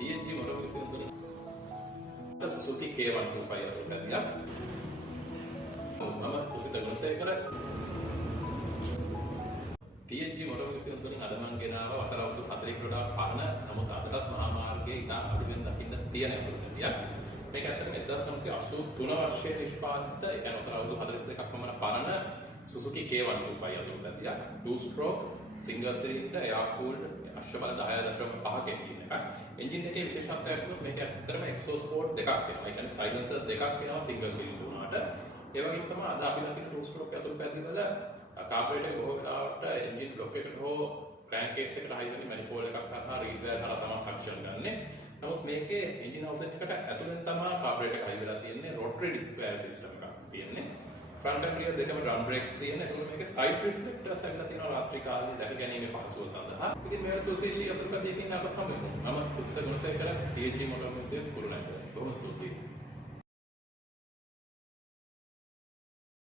TNG motor mesin තුලින් Suzuki K125 අරගත්තා. මම Kusitha Gunasekara TNG motor mesin තුලින් අද මම ගෙනාව වසර අවුරුදු 4කට වඩා පරණ නමුත් අදටත් මහා මාර්ගයේ ඉතා අඩුවෙන් දකින්න තියෙන එකක්. මේක ඇත්තටම 1983 වර්ෂයේ නිෂ්පාදිත ඒ කියන්නේ වසර අවුරුදු 42ක් පමණ පරණ Suzuki K125 අරගත්තා. 2 stroke single cylinder air cooled අශ්ව බල 10.5 එන්ජින් එකක්. එන්ජින් එකේ විශේෂත්වයක් වුණොත් මේක ඇත්තටම exhaust port දෙකක් එනවා. ඒ කියන්නේ silencer දෙකක් එනවා single cylinder උනාට. ඒ වගේම තමයි අද අපි දකින 2 stroke ඇතුළු පැතිවල කාබරේටර් බොහෝ වෙලාවට එන්ජින් බ්ලොක් එකට හෝ crank case එකට හයි වෙන manifold එකක් කරා රීවර් හරහා තමයි suction ගන්නෙ. නමුත් මේකේ එන්ජින් හවුස් එකට ඇතුළෙන් තමයි කාබරේටර් එක හයි වෙලා තියෙන්නේ. rotary disc valve system එකක් තියෙන්නේ. front and rear දෙකම drum brakes තියෙන. ඒකෝ මේකේ side reflectors ඇවිල්ලා තියෙනවා රාත්‍රී කාලේ දැක ගැනීමේ පහසුව සඳහා. ඉතින් මේවා සුවිශේෂී අතුරුපැදියකින් අපට හමු වෙනවා. මම Kusitha Gunasekara TNG motor mesin Kurunegala. බොහොම ස්තුතියි.